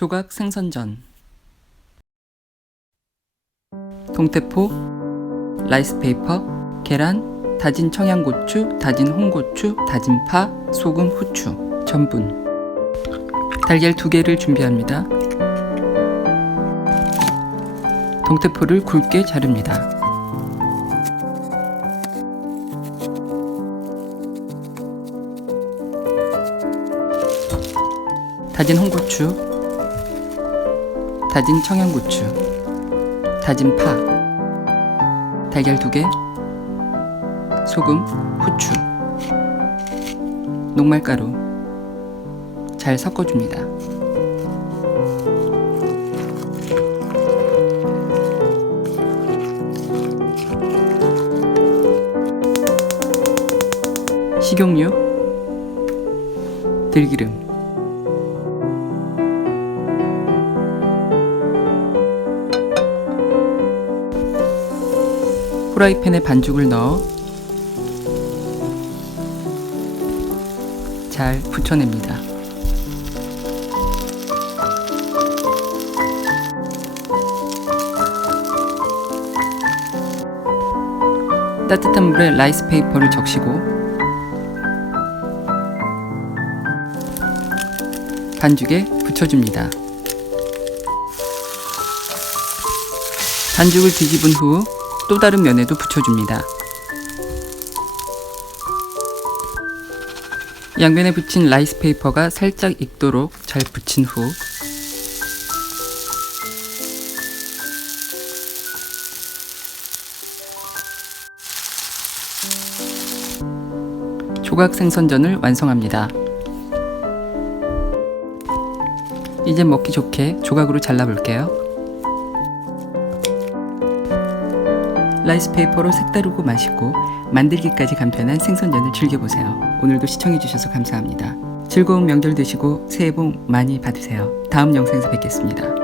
조각 생선전. 동태포, 라이스페이퍼, 계란, 다진 청양고추, 다진 홍고추, 다진 파, 소금, 후추, 전분. 달걀 2개를 준비합니다. 동태포를 굵게 자릅니다. 다진 홍고추, 다진 청양고추, 다진 파, 달걀 2개, 소금, 후추, 녹말가루 잘 섞어줍니다. 식용유, 들기름, 프라이팬에 반죽을 넣어 잘 붙여냅니다. 따뜻한 물에 라이스페이퍼를 적시고 반죽에 붙여줍니다. 반죽을 뒤집은 후 또 다른 면에도 붙여줍니다. 양면에 붙인 라이스페이퍼가 살짝 익도록 잘 붙인 후 조각 생선전을 완성합니다. 이제 먹기 좋게 조각으로 잘라볼게요. 라이스페이퍼로 색다르고 맛있고 만들기까지 간편한 생선전을 즐겨보세요. 오늘도 시청해주셔서 감사합니다. 즐거운 명절 되시고 새해 복 많이 받으세요. 다음 영상에서 뵙겠습니다.